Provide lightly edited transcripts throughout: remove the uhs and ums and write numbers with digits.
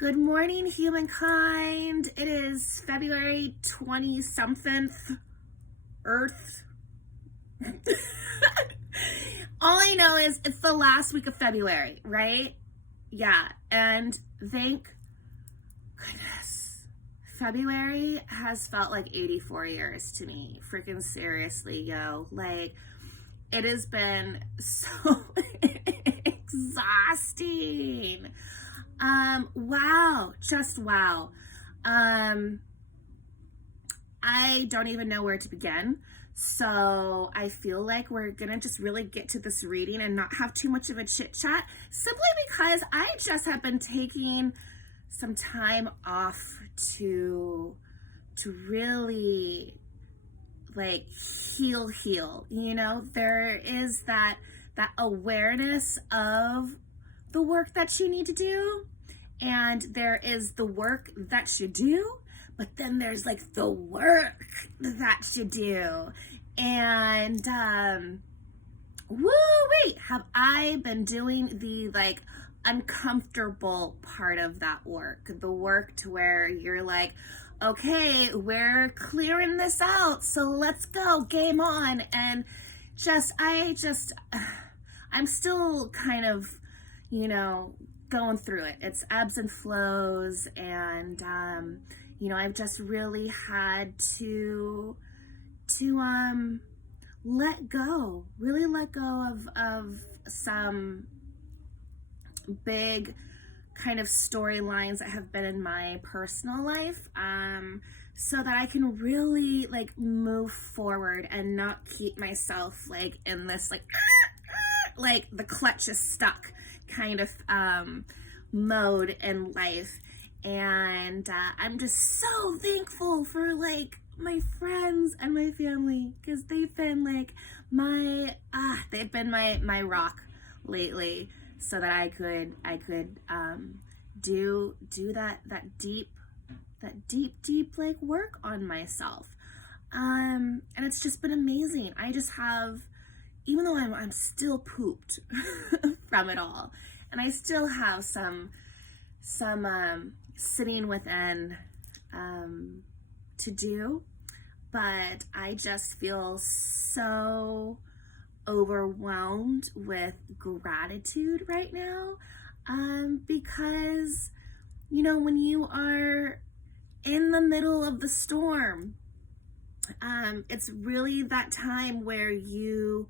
Good morning, humankind. It is February 20-something, Earth. All I know is it's the last week of February, right? Yeah, and thank goodness. February has felt like 84 years to me. Freaking seriously, yo. Like, it has been so exhausting. Wow, just wow. I don't even know where to begin. So I feel like we're gonna just really get to this reading and not have too much of a chit chat, simply because I just have been taking some time off to really like heal. You know, there is that awareness of the work that you need to do, and there is the work that you do, but then there's like the work that you do. And wait, have I been doing the like uncomfortable part of that work, the work to where you're like, okay, we're clearing this out, so let's go, game on. And I'm still kind of, you know, going through it. It's ebbs and flows, and you know, I've just really had to really let go of some big kind of storylines that have been in my personal life, so that I can really like move forward and not keep myself like in this like the clutch is stuck kind of mode in life. And I'm just so thankful for like my friends and my family, because they've been like my rock lately, so that I could do that deep like work on myself. And it's just been amazing. I just have, even though I'm still pooped from it all, and I still have some sitting within to do, but I just feel so overwhelmed with gratitude right now, because, you know, when you are in the middle of the storm, it's really that time where your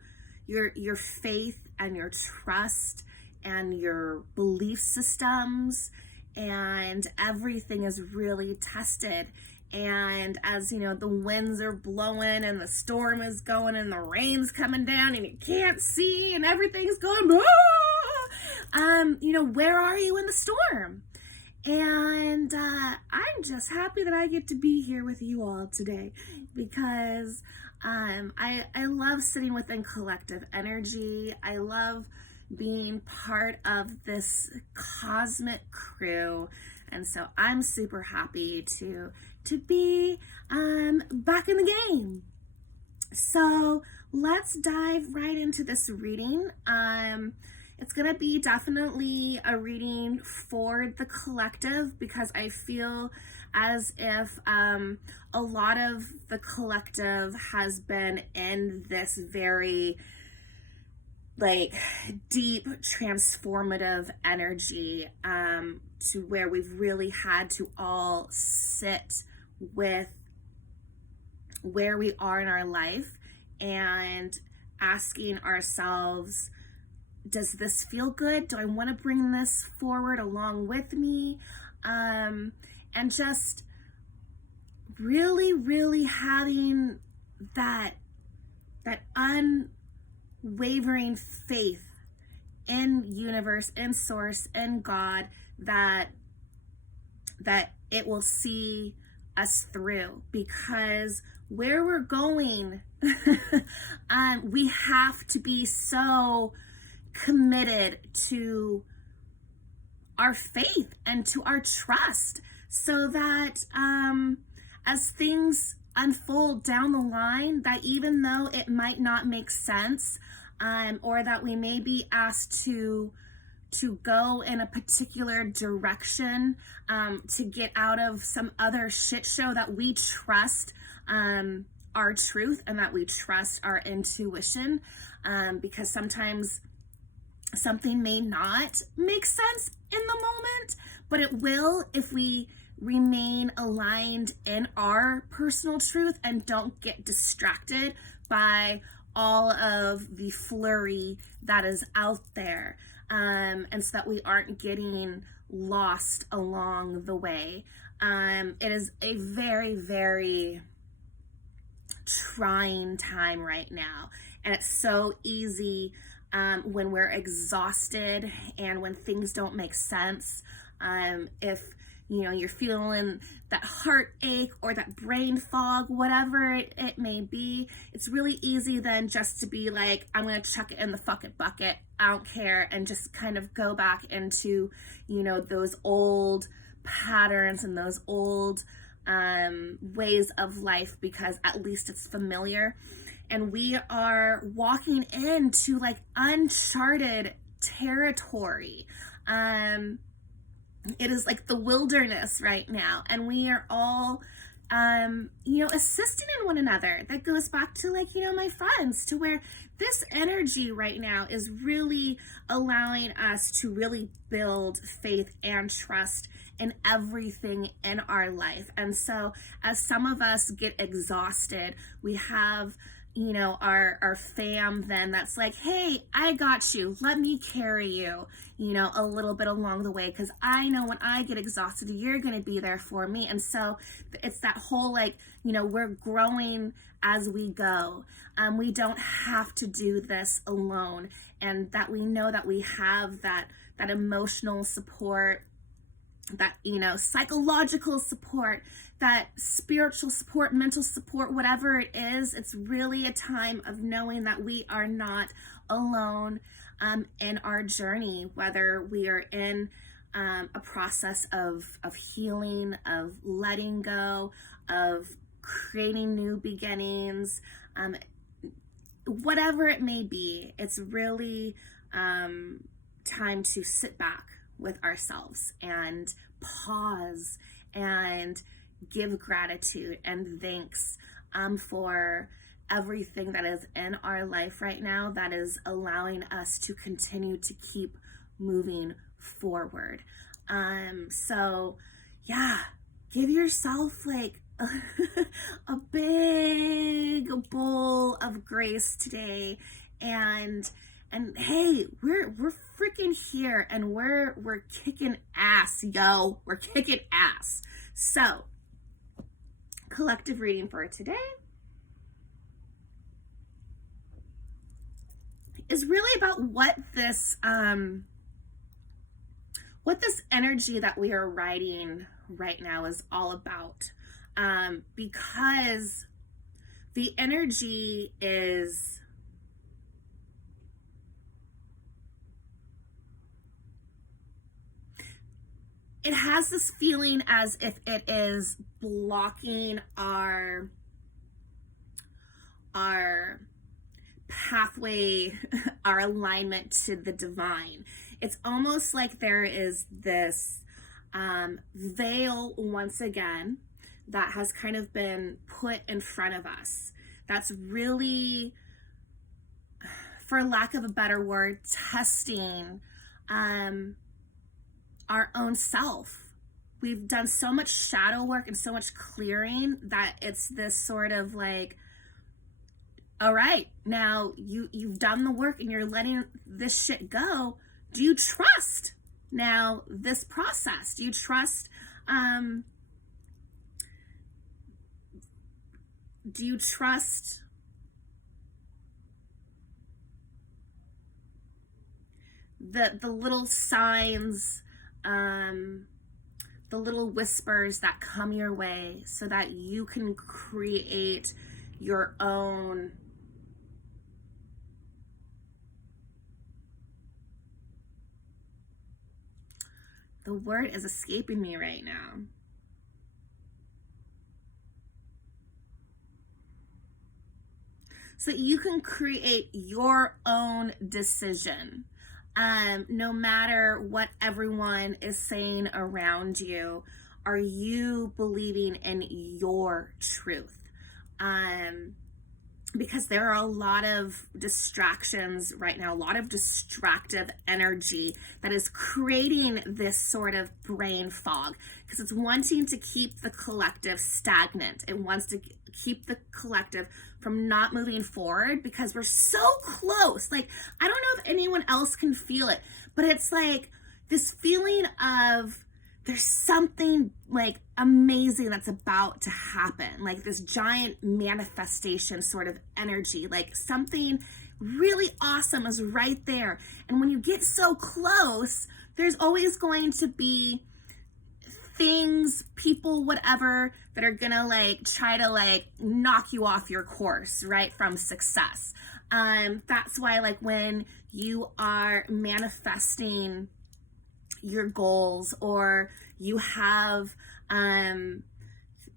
faith and your trust and your belief systems and everything is really tested. And as you know, the winds are blowing and the storm is going and the rain's coming down and you can't see and everything's going, you know, where are you in the storm? And I'm just happy that I get to be here with you all today, because I love sitting within collective energy. I love being part of this cosmic crew, and so I'm super happy to be back in the game. So let's dive right into this reading. It's gonna be definitely a reading for the collective, because I feel as if a lot of the collective has been in this very like deep transformative energy, to where we've really had to all sit with where we are in our life and asking ourselves, does this feel good? Do I want to bring this forward along with me? And just really having that unwavering faith in universe, in source, in God, that it will see us through, because where we're going, we have to be so committed to our faith and to our trust, so that as things unfold down the line, that even though it might not make sense, or that we may be asked to to go in a particular direction, to get out of some other shit show, that we trust our truth and that we trust our intuition, because sometimes something may not make sense in the moment, but it will if we remain aligned in our personal truth and don't get distracted by all of the flurry that is out there, and so that we aren't getting lost along the way. It is a very, very trying time right now, and it's so easy when we're exhausted and when things don't make sense. If you're feeling that heartache or that brain fog, whatever it may be, it's really easy then just to be like, I'm gonna chuck it in the fucking bucket, I don't care, and just kind of go back into those old patterns and those old ways of life, because at least it's familiar. And we are walking into like uncharted territory. It is like the wilderness right now, and we are all assisting in one another. That goes back to like my friends, to where this energy right now is really allowing us to really build faith and trust in everything in our life. And so as some of us get exhausted, we have our fam then that's like, hey, I got you, let me carry you a little bit along the way, because I know when I get exhausted, you're going to be there for me. And so it's that whole like we're growing as we go. We don't have to do this alone, and that we know that we have that emotional support, that psychological support, that spiritual support, mental support, whatever it is. It's really a time of knowing that we are not alone in our journey, whether we are in a process of healing, of letting go, of creating new beginnings, whatever it may be. It's really time to sit back with ourselves and pause and give gratitude and thanks for everything that is in our life right now that is allowing us to continue to keep moving forward. So yeah, give yourself like a big bowl of grace today, and hey, we're freaking here, and we're kicking ass, yo. We're kicking ass. So, collective reading for today is really about what this energy that we are riding right now is all about. Because the energy is it has this feeling as if it is blocking our pathway, our alignment to the divine. It's almost like there is this veil once again that has kind of been put in front of us. That's really, for lack of a better word, testing our own self. We've done so much shadow work and so much clearing that it's this sort of like, all right, now you've done the work and you're letting this shit go. Do you trust now this process? Do you trust the little signs, the little whispers that come your way, so that you can create your own the word is escaping me right now. So you can create your own decision. No matter what everyone is saying around you, are you believing in your truth? Because there are a lot of distractions right now, a lot of distractive energy that is creating this sort of brain fog, because it's wanting to keep the collective stagnant. It wants to keep the collective from not moving forward because we're so close. Like, I don't know if anyone else can feel it, but it's like this feeling of there's something like amazing that's about to happen, like this giant manifestation sort of energy, like something really awesome is right there. And when you get so close, there's always going to be things, people, whatever, that are gonna like try to like knock you off your course, right, from success. That's why, like, when you are manifesting your goals, or you have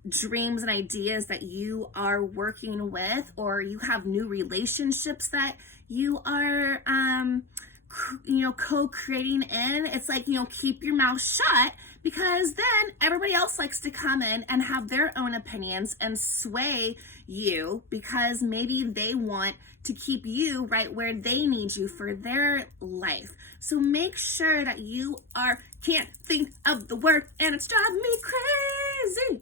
dreams and ideas that you are working with, or you have new relationships that you are co-creating in, it's like, keep your mouth shut, because then everybody else likes to come in and have their own opinions and sway you, because maybe they want to keep you right where they need you for their life. So make sure that you can't think of the word and it's driving me crazy.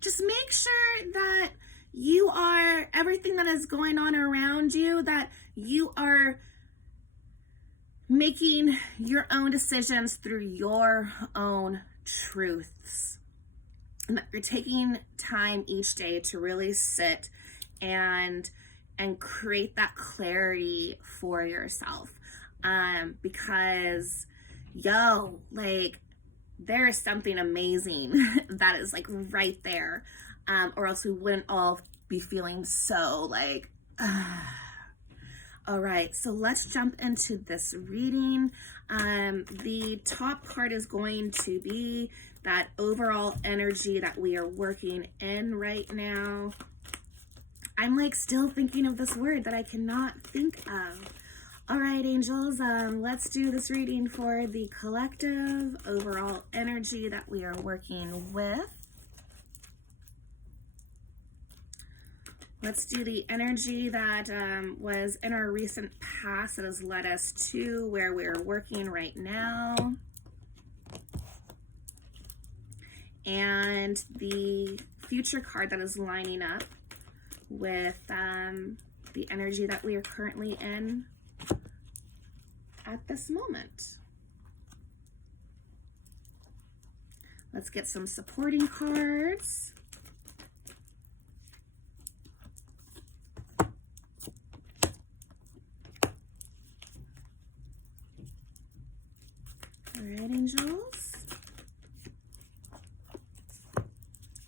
Just make sure that you are, everything that is going on around you, that you are making your own decisions through your own truths. And that you're taking time each day to really sit and create that clarity for yourself. Because like, there is something amazing that is like right there. Or else we wouldn't all be feeling so like, all right, so let's jump into this reading. The top card is going to be that overall energy that we are working in right now. I'm like still thinking of this word that I cannot think of. All right, angels, let's do this reading for the collective overall energy that we are working with. Let's do the energy that was in our recent past that has led us to where we're working right now. And the future card that is lining up with the energy that we are currently in at this moment. Let's get some supporting cards. All right, angels.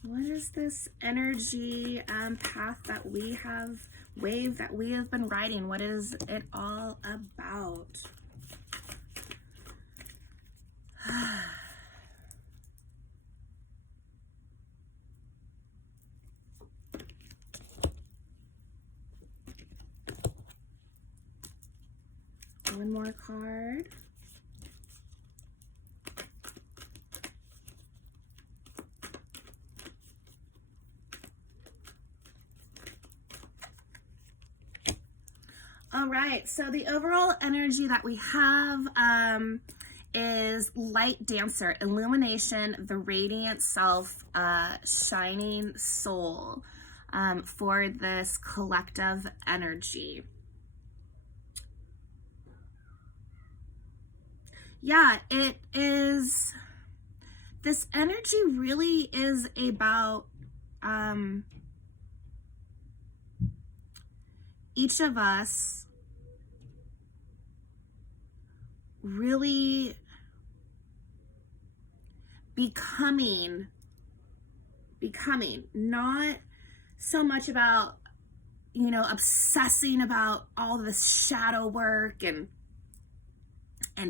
What is this energy path that we have, wave that we have been riding? What is it all about? One more card. All right, so the overall energy that we have is light dancer, illumination, the radiant self, shining soul for this collective energy. Yeah, it is, this energy really is about each of us really becoming, not so much about, obsessing about all this shadow work and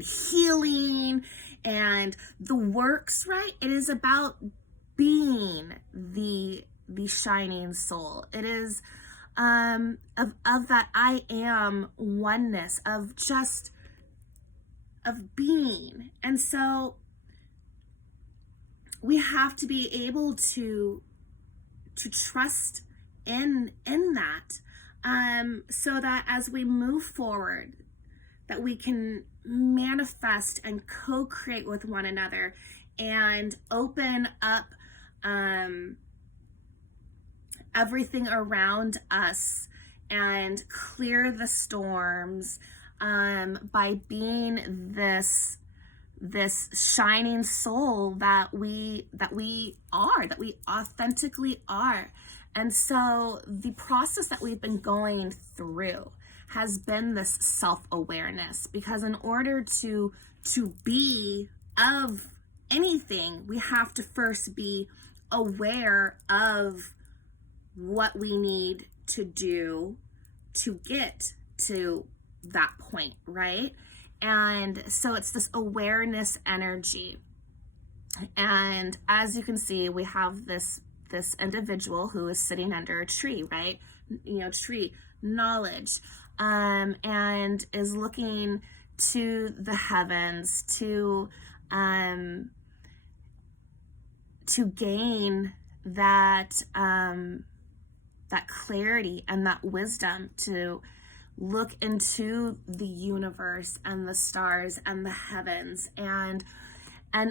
healing and the works, right? It is about being the shining soul. It is of that I am oneness, of being. And so we have to be able to trust in that, so that as we move forward, that we can manifest and co-create with one another and open up everything around us and clear the storms, by being this shining soul that we authentically are. And so the process that we've been going through has been this self-awareness, because in order to be of anything, we have to first be aware of what we need to do to get to that point, right? And so it's this awareness energy. And as you can see, we have this individual who is sitting under a tree, right? Tree, knowledge, and is looking to the heavens to gain that clarity and that wisdom, to look into the universe and the stars and the heavens, and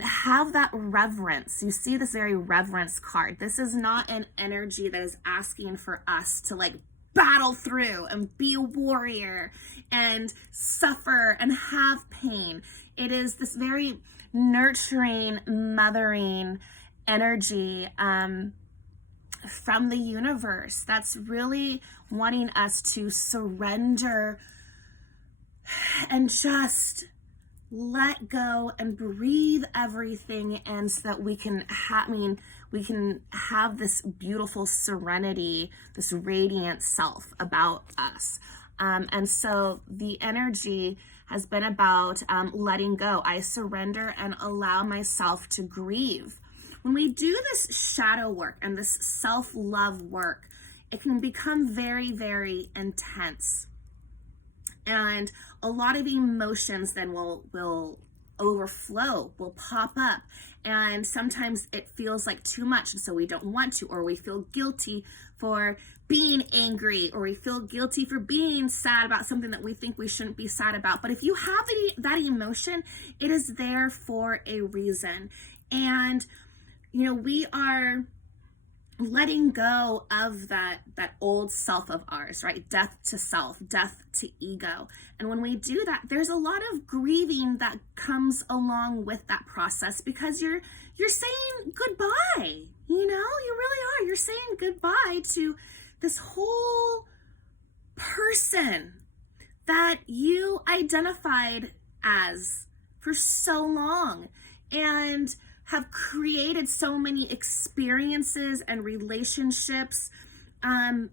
have that reverence. You see this very reverence card. This is not an energy that is asking for us to like battle through and be a warrior and suffer and have pain. It is this very nurturing, mothering energy from the universe that's really wanting us to surrender and just let go and breathe everything, and so that we can have this beautiful serenity, this radiant self about us. And so the energy has been about letting go. I surrender and allow myself to grieve. When we do this shadow work and this self-love work, it can become very, very intense. And a lot of emotions then will overflow, will pop up. And sometimes it feels like too much, and so we don't want to, or we feel guilty for being angry, or we feel guilty for being sad about something that we think we shouldn't be sad about. But if you have that emotion, it is there for a reason. And we are letting go of that old self of ours, right? Death to self, death to ego. And when we do that, there's a lot of grieving that comes along with that process, because you're saying goodbye. You really are. You're saying goodbye to this whole person that you identified as for so long, and have created so many experiences and relationships in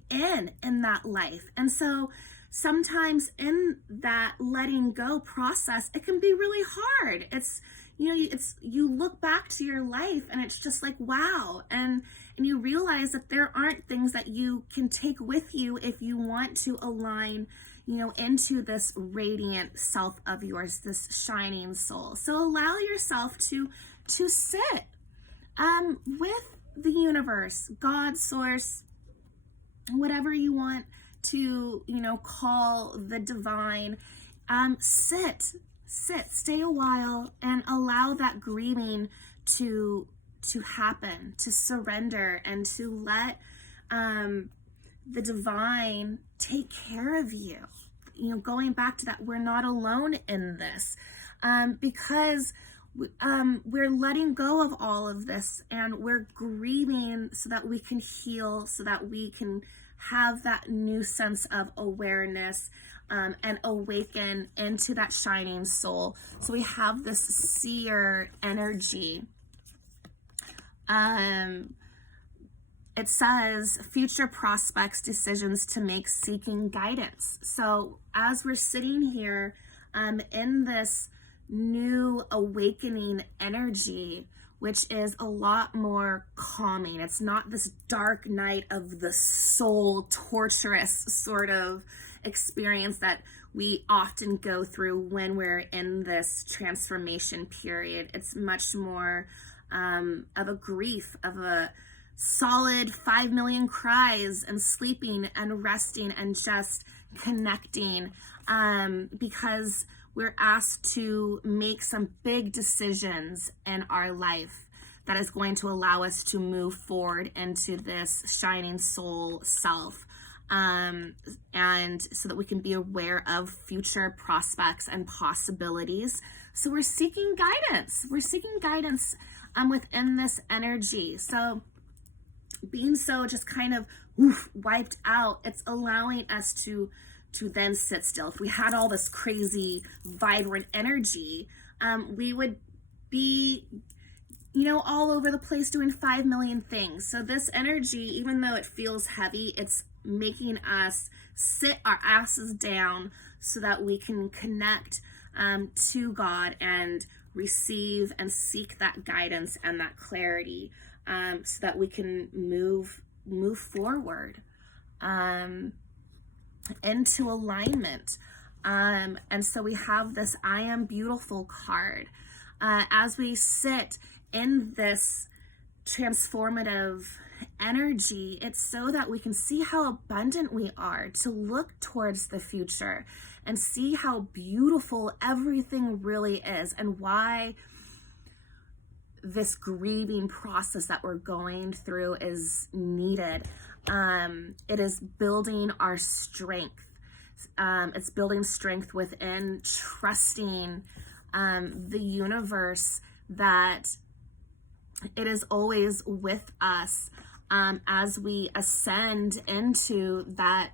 that life. And so sometimes in that letting go process, it can be really hard. It's you look back to your life and it's just like, wow. And you realize that there aren't things that you can take with you if you want to align into this radiant self of yours, this shining soul. So allow yourself to sit with the universe, God, source, whatever you want to call the divine. Stay a while and allow that grieving to happen, to surrender, and to let the divine take care of you. Going back to that, we're not alone in this, because we're letting go of all of this, and we're grieving so that we can heal, so that we can have that new sense of awareness, and awaken into that shining soul. So we have this seer energy. It says future prospects, decisions to make, seeking guidance. So as we're sitting here in this new awakening energy, which is a lot more calming. It's not this dark night of the soul, torturous sort of experience that we often go through when we're in this transformation period. It's much more of a grief, of a solid 5 million cries and sleeping and resting and just connecting, because we're asked to make some big decisions in our life that is going to allow us to move forward into this shining soul self, and so that we can be aware of future prospects and possibilities. So we're seeking guidance. Within this energy. So being so just kind of wiped out, it's allowing us to then sit still. If we had all this crazy vibrant energy, we would be all over the place doing 5 million things. So this energy, even though it feels heavy, it's making us sit our asses down so that we can connect to God and receive and seek that guidance and that clarity, so that we can move forward into alignment. And so we have this I Am Beautiful card. As we sit in this transformative energy, it's so that we can see how abundant we are, to look towards the future and see how beautiful everything really is, and why this grieving process that we're going through is needed. It is building our strength. It's building strength within, trusting the universe that it is always with us, as we ascend into that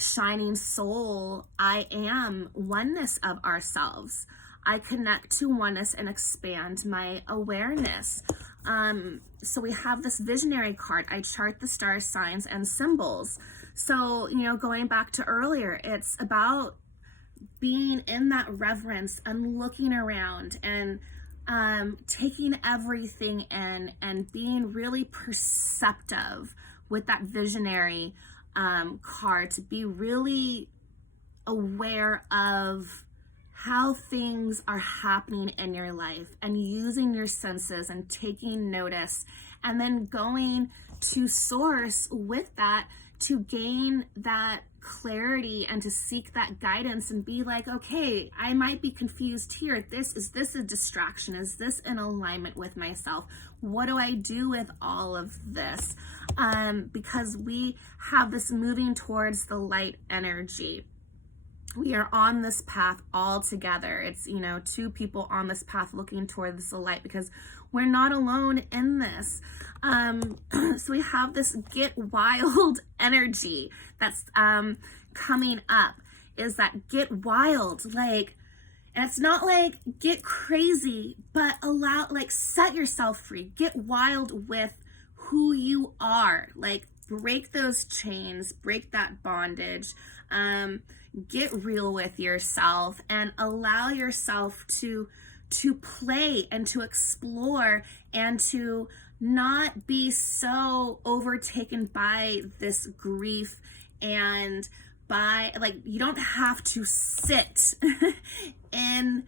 shining soul, I am oneness of ourselves. I connect to oneness and expand my awareness. So we have this visionary card. I chart the star signs and symbols. So, going back to earlier, it's about being in that reverence and looking around and taking everything in and being really perceptive with that visionary card, to be really aware of how things are happening in your life and using your senses and taking notice, and then going to source with that to gain that clarity and to seek that guidance and be like, okay, I might be confused here. Is this a distraction? Is this in alignment with myself? What do I do with all of this? Because we have this moving towards the light energy. We are on this path all together. It's, two people on this path looking towards the light, because we're not alone in this. So we have this get wild energy that's coming up, is that get wild, and it's not like get crazy, but set yourself free. Get wild with who you are. Break those chains, break that bondage, get real with yourself, and allow yourself to play and to explore, and to not be so overtaken by this grief, and by you don't have to sit in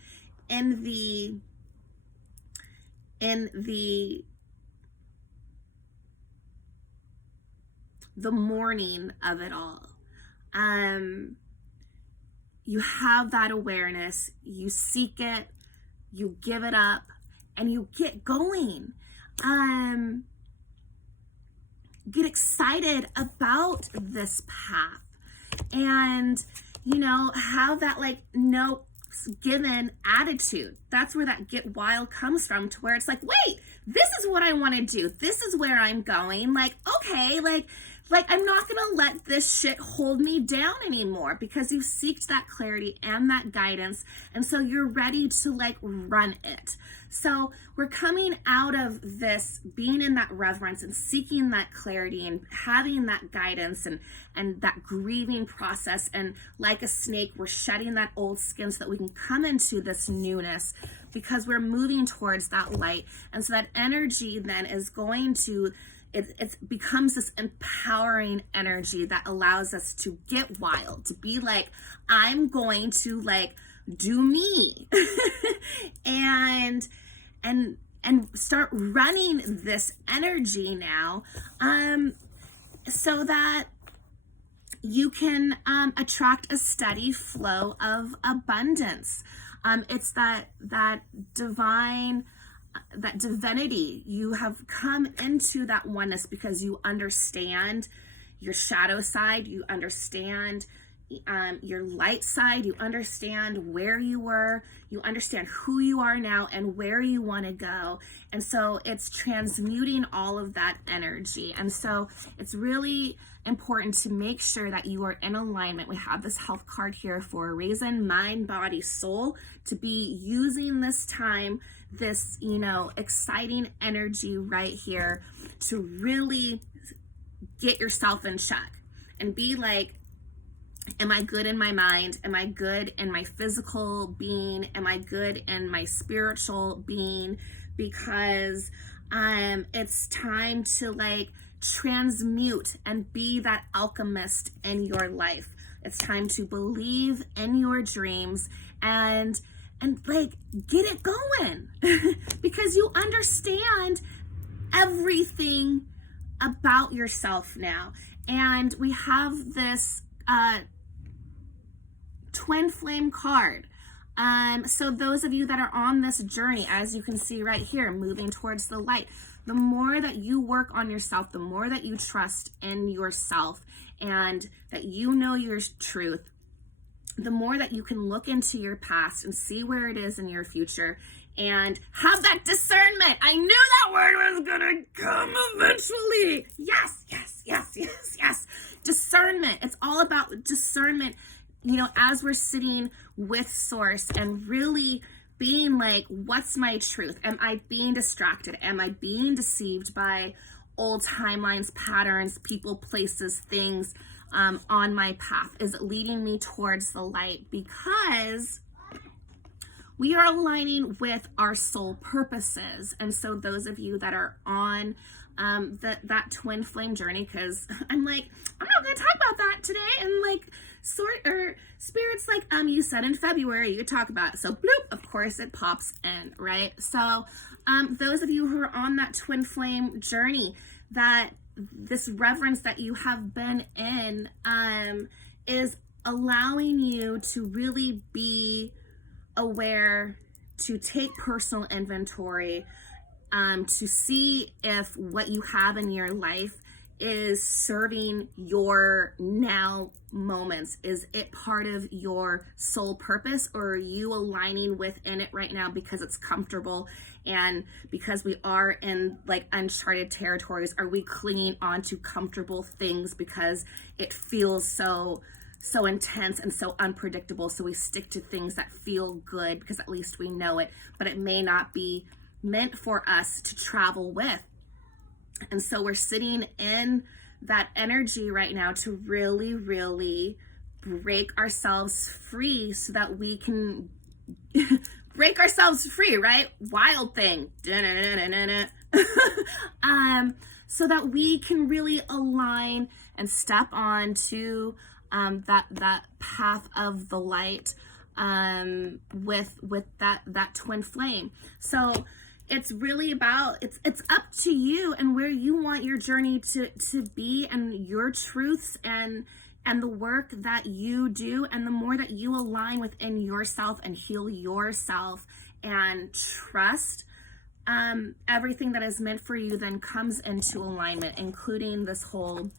the morning of it all. You have that awareness, you seek it, you give it up, and you get going. Get excited about this path, and have that no given attitude. That's where that get wild comes from, to where it's wait, this is what I want to do, this is where I'm going, okay, I'm not gonna let this shit hold me down anymore, because you've seeked that clarity and that guidance, and so you're ready to run it. So we're coming out of this being in that reverence and seeking that clarity and having that guidance and that grieving process, and like a snake, we're shedding that old skin so that we can come into this newness. because we're moving towards that light. And so that energy then is going to, it becomes this empowering energy that allows us to get wild, to be like, I'm going to like do me and start running this energy now, so that you can attract a steady flow of abundance. It's that divine, that divinity. You have come into that oneness because you understand your shadow side, you understand your light side, you understand where you were, you understand who you are now and where you want to go. And so it's transmuting all of that energy. And so it's really important to make sure that you are in alignment. We have this health card here for a reason: mind, body, soul, to be using this time, this, exciting energy right here to really get yourself in check and be like, am I good in my mind? Am I good in my physical being? Am I good in my spiritual being? Because it's time to like transmute and be that alchemist in your life. It's time to believe in your dreams and like get it going because you understand everything about yourself now. And we have this twin flame card. So those of you that are on this journey, as you can see right here, moving towards the light, the more that you work on yourself, the more that you trust in yourself and that you know your truth, the more that you can look into your past and see where it is in your future and have that discernment. I knew that word was gonna come eventually. Yes. Discernment. It's all about discernment, as we're sitting with source and really being like, what's my truth? Am I being distracted? Am I being deceived by old timelines, patterns, people, places, things on my path? Is it leading me towards the light? Because we are aligning with our soul purposes. And so those of you that are on that twin flame journey, because I'm like, I'm not going to talk about that today. And like, spirit's like, you said in February you talk about it. So bloop, of course it pops in, right? So those of you who are on that twin flame journey, that this reverence that you have been in is allowing you to really be aware, to take personal inventory, to see if what you have in your life is serving your now moments. Is it part of your soul purpose, or are you aligning within it right now because it's comfortable and because we are in like uncharted territories? Are we clinging on to comfortable things because it feels so intense and so unpredictable, so we stick to things that feel good because at least we know it, but it may not be meant for us to travel with? And so we're sitting in that energy right now to really, really break ourselves free so that we can break ourselves free, right? Wild thing. So that we can really align and step on to that path of the light with that twin flame. So it's really about, it's up to you and where you want your journey to be, and your truths and the work that you do. And the more that you align within yourself and heal yourself and trust, everything that is meant for you then comes into alignment, including this whole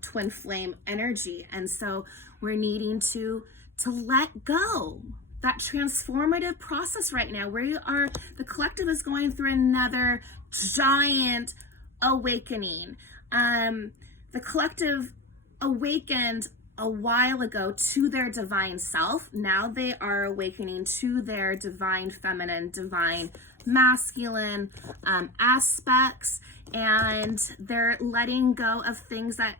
twin flame energy. And so we're needing to let go. That transformative process right now, where the collective is going through another giant awakening. The collective awakened a while ago to their divine self. Now they are awakening to their divine feminine, divine masculine aspects, and they're letting go of things that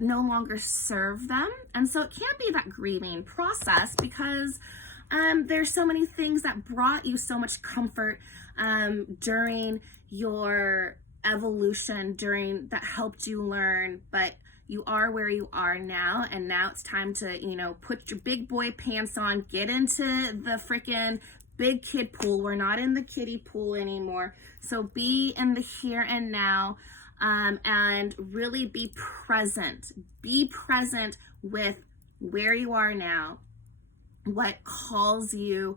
no longer serve them. And so it can't be that grieving process because there's so many things that brought you so much comfort during your evolution, during that helped you learn, but you are where you are now, and now it's time to, you know, put your big boy pants on, get into the freaking big kid pool. We're not in the kiddie pool anymore. So be in the here and now, and really be present. Be present with where you are now, what calls you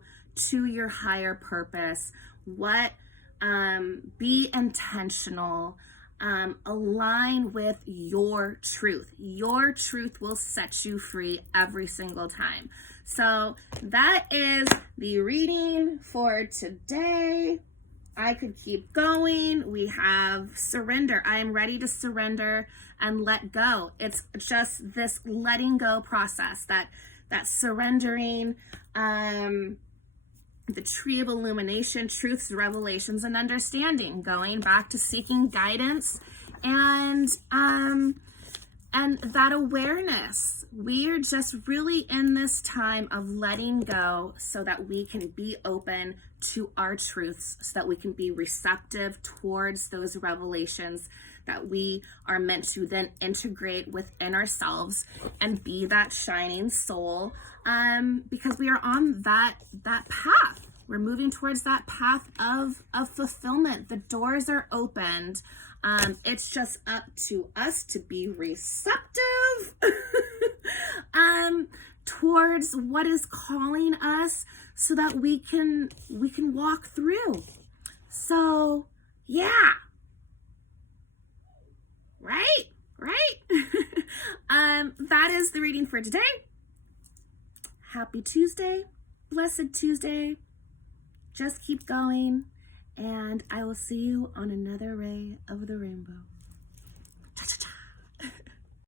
to your higher purpose, what, be intentional, align with your truth. Your truth will set you free every single time. So that is the reading for today. I could keep going. We have surrender. I am ready to surrender and let go. It's just this letting go process, that surrendering, the tree of illumination, truths, revelations, and understanding, going back to seeking guidance and that awareness. We are just really in this time of letting go so that we can be open to our truths, so that we can be receptive towards those revelations that we are meant to then integrate within ourselves and be that shining soul, because we are on that path. We're moving towards that path of fulfillment. The doors are opened. It's just up to us to be receptive towards what is calling us, so that we can walk through. So yeah, right. That is the reading for today. Happy Tuesday, blessed Tuesday. Just keep going, and I will see you on another ray of the rainbow.